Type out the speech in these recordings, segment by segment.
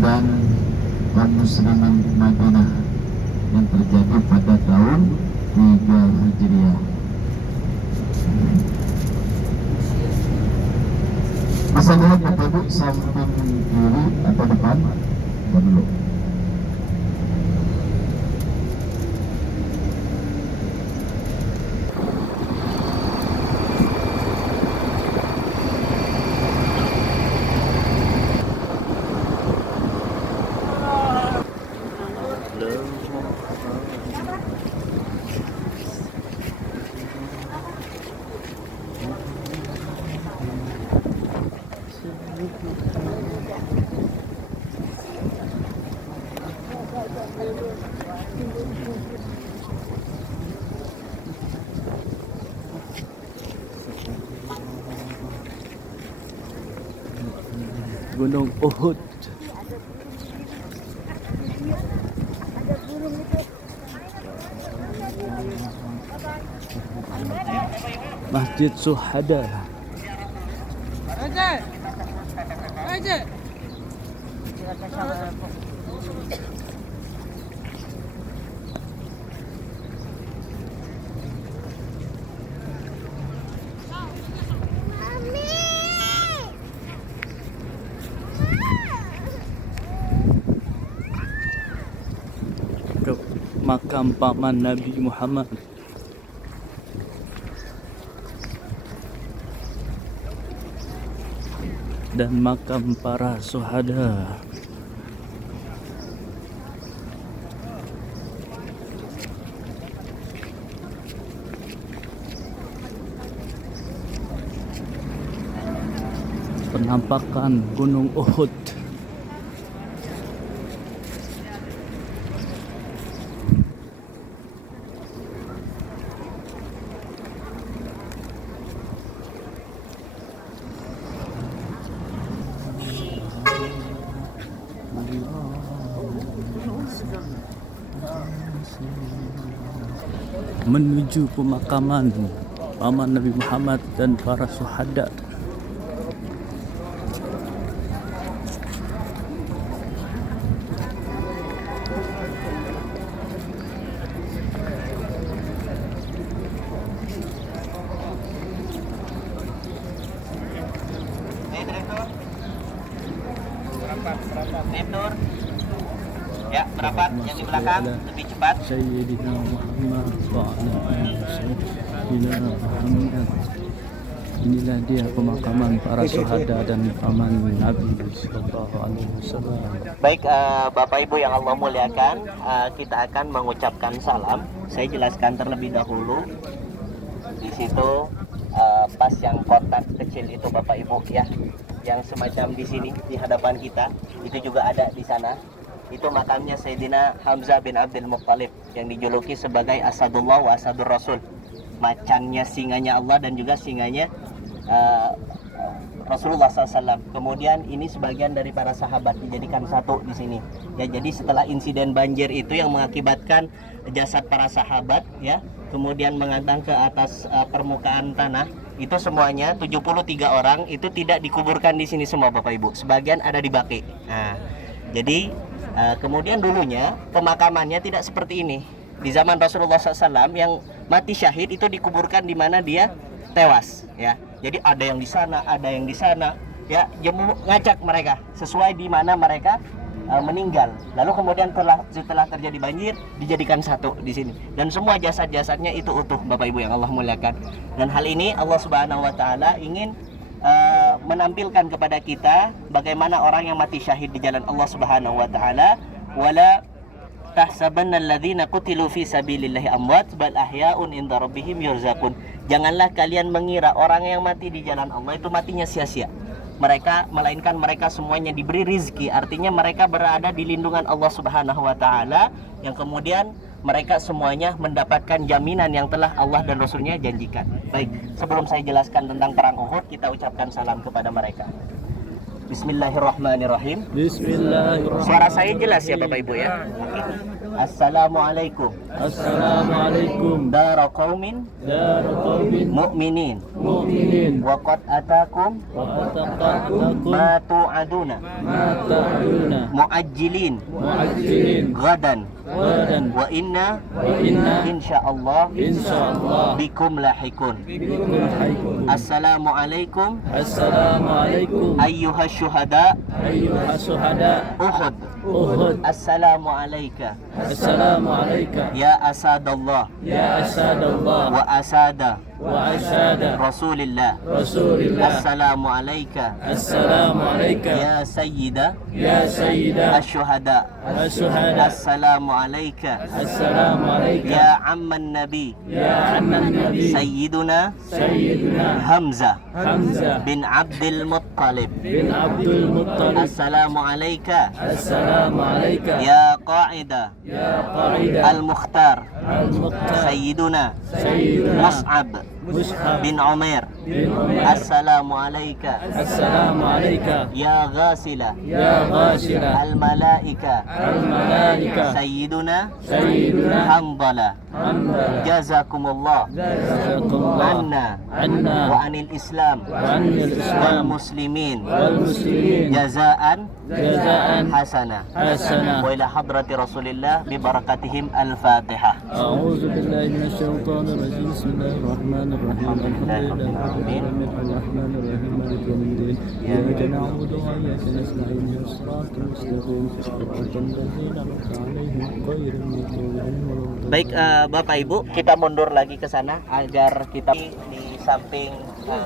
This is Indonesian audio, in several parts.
dan kaum muslimin Madinah yang terjadi pada tahun 3 Hijriah. Bisa lihat Bapak Ibu samping kiri atau depan? Dulu. Gunung Uhud. Masjid Syuhada. Ke makam paman Nabi Muhammad. Dan makam para syuhada. Penampakan Gunung Uhud. Menuju pemakaman paman Nabi Muhammad dan para syuhada. Direktur. Ya, merapat yang di belakang lebih cepat. Sayyidina Muhammad wa ala alihi Sayyidina Muhammad. Inilah dia pemakaman para syuhada dan paman Nabi sallallahu alaihi wasallam. Baik, Bapak Ibu yang Allah muliakan, kita akan mengucapkan salam. Saya jelaskan terlebih dahulu. Di situ pas yang kotak kecil itu Bapak Ibu ya, yang semacam di sini di hadapan kita, itu juga ada di sana. Itu makamnya Sayyidina Hamzah bin Abdul Muttalib yang dijuluki sebagai Asadullah wa Asadur Rasul, macannya singanya Allah dan juga singanya Rasulullah SAW. Kemudian ini sebagian dari para sahabat dijadikan satu di sini. Ya, jadi setelah insiden banjir itu yang mengakibatkan jasad para sahabat ya, kemudian mengantang ke atas permukaan tanah, itu semuanya 73 orang itu tidak dikuburkan di sini semua Bapak Ibu. Sebagian ada di Baqi. Nah, jadi kemudian dulunya pemakamannya tidak seperti ini. Di zaman Rasulullah SAW yang mati syahid itu dikuburkan di mana dia tewas ya. Jadi ada yang di sana, ada yang di sana ya, ngacak mereka sesuai di mana mereka meninggal. Lalu kemudian setelah terjadi banjir dijadikan satu di sini dan semua jasad-jasadnya itu utuh Bapak Ibu yang Allah muliakan. Dan hal ini Allah Subhanahu wa taala ingin menampilkan kepada kita bagaimana orang yang mati syahid di jalan Allah Subhanahu wa taala. Wala tahsabanna alladzina qutilu fi sabilillahi amwat bal ahya'un inda rabbihim yurzaqun. Janganlah kalian mengira orang yang mati di jalan Allah itu matinya sia-sia. Melainkan mereka semuanya diberi rizki, artinya mereka berada di lindungan Allah Subhanahu wa taala, yang kemudian mereka semuanya mendapatkan jaminan yang telah Allah dan Rasulnya janjikan. Baik, sebelum saya jelaskan tentang perang Uhud, kita ucapkan salam kepada mereka. Bismillahirrahmanirrahim. Bismillahirrahmanirrahim. Suara saya jelas ya Bapak Ibu ya. Assalamualaikum. Assalamualaikum. Dara qaumin Darul qaumin mu'minin mu'minin wa qad atakum wa ataqakum ma tu'aduna ma ta'duna mu'ajjilin mu'ajjilin ghadan wadan wa inna insyaallah insyaallah bikum lahikun. bikum haikun. Assalamualaikum Assalamualaikum ayyuhas syuhada ayyuhas syuhada Uhud. Uhud. Assalamualaika Assalamu alayka ya asadallah ya asadallah wa asada wa asyada Rasulillah. Rasulillah. Assalamualaika Assalamu alayka ya sayyida ya sayyida asyuhada. asyuhada. Assalamualaika Assalamu alayka ya amman nabi ya amman nabi sayyiduna sayyidina Hamzah Hamzah bin Abdul Muttalib. bin Abdul Muttalib. Assalamualaika Assalamu alayka ya qa'ida ya qa'ida al-mukhtar al-muqtar sayyiduna sayyidina Mus'ab Mushab bin Umair. bin Umar. Assalamualaika Assalamu alayka ya ghasila ya ghashira al-malaika al-malaika sayyiduna sayyidina Hamdala. Hamdala. Jazakumullah Jazakallah anna anna wa anil Islam wa anil wal Islam muslimin wal muslimin jazaan jazaan hasana. hasanah. Wa ila hadrati Rasulillah bi barakatihim al-Fatihah. A'udzu billahi minasyaitonir rajim. Bismillahirrahmanirrahim. Alhamdulillahirabbil alamin arrahmanir rahim maliki yaumiddin. Iyyaka na'budu wa iyyaka nasta'in ihdinas siratal mustaqim siratal ladzina an'amta 'alaihim ghairil maghdubi 'alaihim waladdallin. Baik Bapak Ibu, kita mundur lagi ke sana agar kita di samping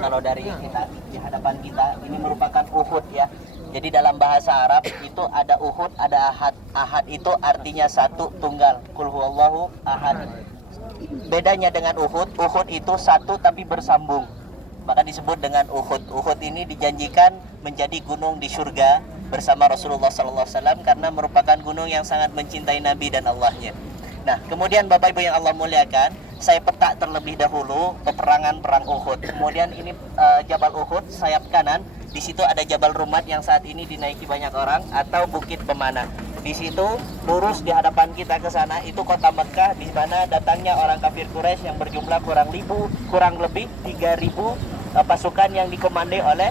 kalau dari kita di hadapan kita ini merupakan Uhud ya. Jadi dalam bahasa Arab itu ada Uhud, ada Ahad. Ahad itu artinya satu, tunggal. Qul huwallahu ahad. Bedanya dengan Uhud, Uhud itu satu tapi bersambung. Maka disebut dengan Uhud. Uhud ini dijanjikan menjadi gunung di surga bersama Rasulullah SAW karena merupakan gunung yang sangat mencintai Nabi dan Allahnya. Nah, kemudian Bapak Ibu yang Allah muliakan, saya peta terlebih dahulu peperangan perang Uhud. Kemudian ini Jabal Uhud, sayap kanan. Di situ ada Jabal Rumat yang saat ini dinaiki banyak orang atau Bukit Pemana. Di situ lurus di hadapan kita ke sana itu kota Mekah, di mana datangnya orang kafir Quraisy yang berjumlah kurang lebih 3.000 pasukan yang dikomandai oleh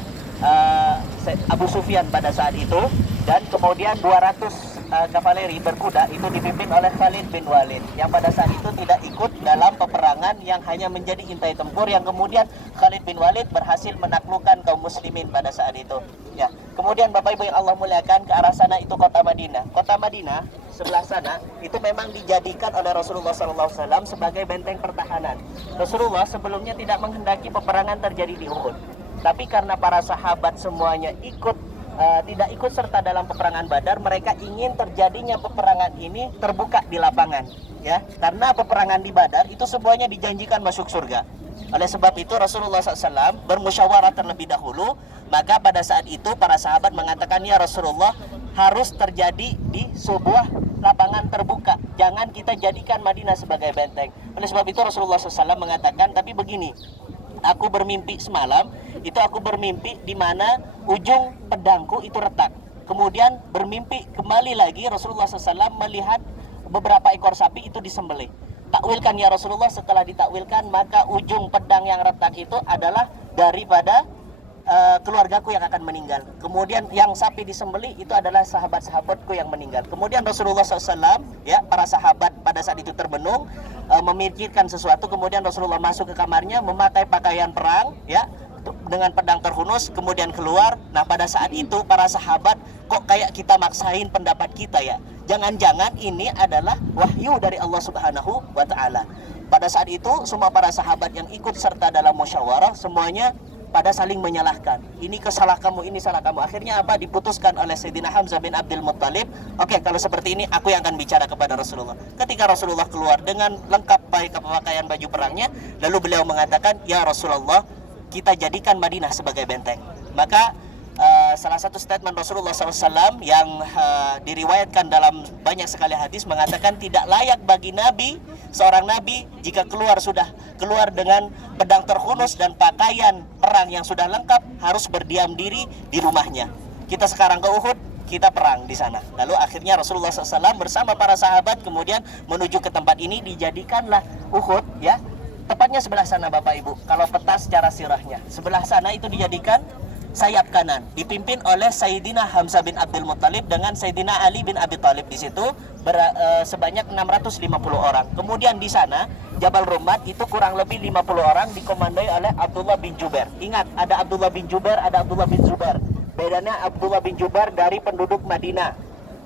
Abu Sufyan pada saat itu, dan kemudian 200 kavaleri berkuda itu dipimpin oleh Khalid bin Walid yang pada saat itu tidak ikut dalam peperangan yang hanya menjadi intai tempur, yang kemudian Khalid bin Walid berhasil menaklukkan kaum muslimin pada saat itu ya. Kemudian Bapak Ibu yang Allah muliakan, ke arah sana itu kota Madinah. Kota Madinah sebelah sana itu memang dijadikan oleh Rasulullah SAW sebagai benteng pertahanan. Rasulullah sebelumnya tidak menghendaki peperangan terjadi di Uhud, tapi karena para sahabat semuanya tidak ikut serta dalam peperangan Badar, mereka ingin terjadinya peperangan ini terbuka di lapangan ya, karena peperangan di Badar itu semuanya dijanjikan masuk surga. Oleh sebab itu Rasulullah SAW bermusyawarah terlebih dahulu. Maka pada saat itu para sahabat mengatakan, ya Rasulullah, harus terjadi di sebuah lapangan terbuka, jangan kita jadikan Madinah sebagai benteng. Oleh sebab itu Rasulullah SAW mengatakan, tapi begini, aku bermimpi semalam, itu aku bermimpi di mana ujung pedangku itu retak. Kemudian bermimpi kembali lagi Rasulullah SAW melihat beberapa ekor sapi itu disembelih. Takwilkan ya Rasulullah. Setelah ditakwilkan, maka ujung pedang yang retak itu adalah daripada keluargaku yang akan meninggal. Kemudian yang sapi disembelih itu adalah sahabat-sahabatku yang meninggal. Kemudian Rasulullah SAW, ya, para sahabat pada saat itu terbenung, memikirkan sesuatu. Kemudian Rasulullah masuk ke kamarnya memakai pakaian perang, ya, dengan pedang terhunus, kemudian keluar. Nah, pada saat itu para sahabat, kok kayak kita maksain pendapat kita ya? Jangan-jangan ini adalah wahyu dari Allah Subhanahu wa Ta'ala. Pada saat itu semua para sahabat yang ikut serta dalam musyawarah semuanya pada saling menyalahkan. Ini salah kamu, ini salah kamu. Akhirnya apa? Diputuskan oleh Sayyidina Hamzah bin Abdul Muttalib. Oke, kalau seperti ini aku yang akan bicara kepada Rasulullah. Ketika Rasulullah keluar dengan lengkap baik pakaian baju perangnya, lalu beliau mengatakan, ya Rasulullah, kita jadikan Madinah sebagai benteng. Maka salah satu statement Rasulullah SAW yang diriwayatkan dalam banyak sekali hadis mengatakan, tidak layak bagi Nabi, seorang Nabi, jika sudah keluar dengan pedang terhunus dan pakaian perang yang sudah lengkap, harus berdiam diri di rumahnya. Kita sekarang ke Uhud, kita perang di sana. Lalu akhirnya Rasulullah SAW bersama para sahabat kemudian menuju ke tempat ini, dijadikanlah Uhud, ya, tepatnya sebelah sana Bapak Ibu. Kalau peta secara sirahnya, sebelah sana itu dijadikan sayap kanan, dipimpin oleh Sayyidina Hamzah bin Abdul Muttalib dengan Sayyidina Ali bin Abi Thalib di situ sebanyak 650 orang. Kemudian di sana Jabal Rummat itu kurang lebih 50 orang dikomandoi oleh Abdullah bin Jubair. Ingat, ada Abdullah bin Jubair, ada Abdullah bin Zubair. Bedanya Abdullah bin Jubair dari penduduk Madinah,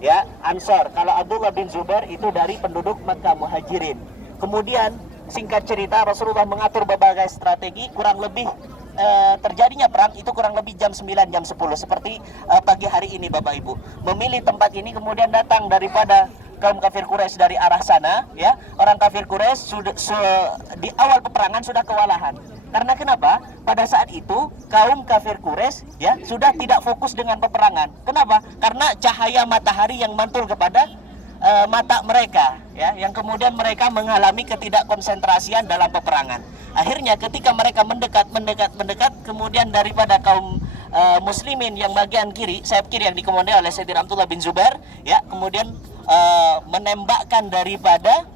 ya, Ansor. Kalau Abdullah bin Zubair itu dari penduduk Makkah, Muhajirin. Kemudian singkat cerita, Rasulullah mengatur berbagai strategi, kurang lebih terjadinya perang itu kurang lebih jam 9, jam 10 seperti pagi hari ini Bapak Ibu. Memilih tempat ini, kemudian datang daripada kaum kafir Quraisy dari arah sana, ya. Orang kafir Quraisy sudah di awal peperangan sudah kewalahan. Karena kenapa? Pada saat itu kaum kafir Quraisy, ya, sudah tidak fokus dengan peperangan. Kenapa? Karena cahaya matahari yang mantul kepada mata mereka, ya, yang kemudian mereka mengalami ketidakkonsentrasian dalam peperangan. Akhirnya ketika mereka mendekat, kemudian daripada kaum muslimin yang bagian kiri, sayap kiri yang dikomandoi oleh Sayyidina Abdullah bin Zubair, ya, kemudian menembakkan daripada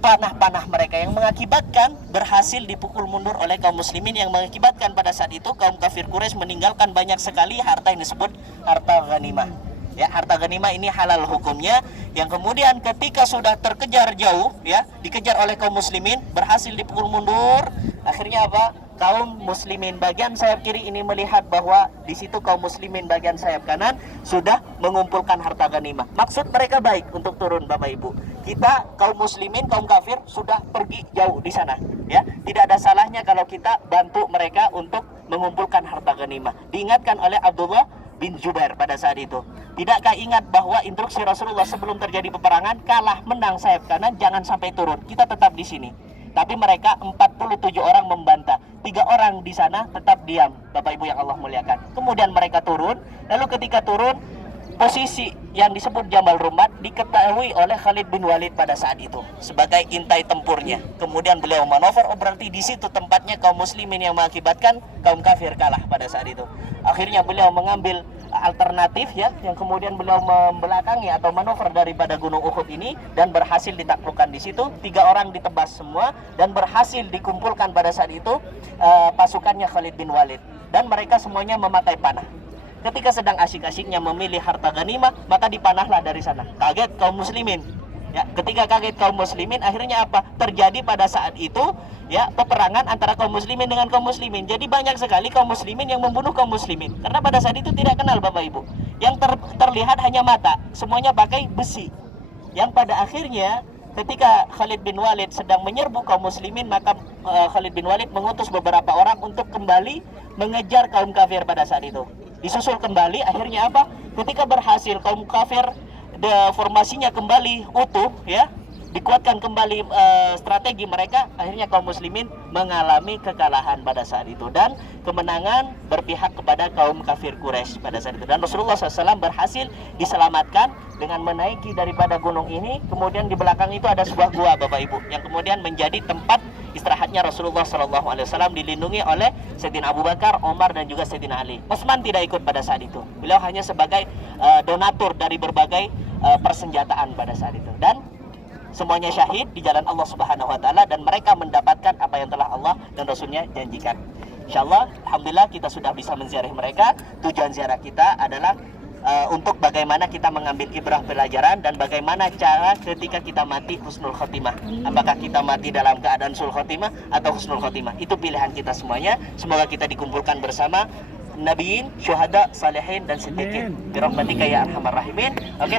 panah-panah mereka yang mengakibatkan berhasil dipukul mundur oleh kaum muslimin, yang mengakibatkan pada saat itu kaum kafir Quraisy meninggalkan banyak sekali harta yang disebut harta ghanimah. Ya, harta ghanimah ini halal hukumnya, yang kemudian ketika sudah terkejar jauh, ya, dikejar oleh kaum muslimin, berhasil dipukul mundur. Akhirnya apa? Kaum muslimin bagian sayap kiri ini melihat bahwa di situ kaum muslimin bagian sayap kanan sudah mengumpulkan harta ghanimah. Maksud mereka baik untuk turun Bapak Ibu. Kita kaum muslimin, kaum kafir sudah pergi jauh di sana, ya. Tidak ada salahnya kalau kita bantu mereka untuk mengumpulkan harta ghanimah. Diingatkan oleh Abdullah bin Jubair pada saat itu. Tidakkah ingat bahwa instruksi Rasulullah sebelum terjadi peperangan, kalah menang sayap kanan, jangan sampai turun, kita tetap di sini. Tapi mereka 47 orang membantah, 3 orang di sana tetap diam, Bapak Ibu yang Allah muliakan. Kemudian mereka turun, lalu ketika turun, posisi yang disebut Jabal Rummat diketahui oleh Khalid bin Walid pada saat itu sebagai intai tempurnya. Kemudian beliau manuver, berarti di situ tempatnya kaum muslimin yang mengakibatkan kaum kafir kalah pada saat itu. Akhirnya beliau mengambil alternatif, ya, yang kemudian beliau membelakangi atau manuver daripada Gunung Uhud ini dan berhasil ditaklukkan di situ. 3 orang ditebas semua dan berhasil dikumpulkan pada saat itu pasukannya Khalid bin Walid, dan mereka semuanya memakai panah. Ketika sedang asyik-asyiknya memilih harta ghanimah, maka dipanahlah dari sana. Kaget kaum muslimin. Ya, ketika kaget kaum muslimin, akhirnya apa? Terjadi pada saat itu, ya, peperangan antara kaum muslimin dengan kaum muslimin. Jadi banyak sekali kaum muslimin yang membunuh kaum muslimin. Karena pada saat itu tidak kenal Bapak Ibu. Yang terlihat hanya mata, semuanya pakai besi. Yang pada akhirnya ketika Khalid bin Walid sedang menyerbu kaum muslimin, maka Khalid bin Walid mengutus beberapa orang untuk kembali mengejar kaum kafir pada saat itu. Disusul kembali, akhirnya apa? Ketika berhasil kaum kafir formasinya kembali utuh, ya, dikuatkan kembali strategi mereka, akhirnya kaum muslimin mengalami kekalahan pada saat itu dan kemenangan berpihak kepada kaum kafir Quraisy pada saat itu. Dan Rasulullah SAW berhasil diselamatkan dengan menaiki daripada gunung ini. Kemudian di belakang itu ada sebuah gua Bapak Ibu, yang kemudian menjadi tempat istirahatnya Rasulullah SAW, dilindungi oleh Sayyidina Abu Bakar, Omar, dan juga Sayyidina Ali. Utsman tidak ikut pada saat itu. Beliau hanya sebagai donatur dari berbagai persenjataan pada saat itu. Dan semuanya syahid di jalan Allah Subhanahu wa taala, dan mereka mendapatkan apa yang telah Allah dan Rasulnya janjikan. Insyaallah, alhamdulillah kita sudah bisa menziarah mereka. Tujuan ziarah kita adalah untuk bagaimana kita mengambil ibrah pelajaran dan bagaimana cara ketika kita mati husnul khotimah. Apakah kita mati dalam keadaan sul khotimah atau husnul khotimah? Itu pilihan kita semuanya. Semoga kita dikumpulkan bersama nabiyin, syuhada, salihin, dan siddiqin. Birahmatika ya arhamar rahimin. Oke.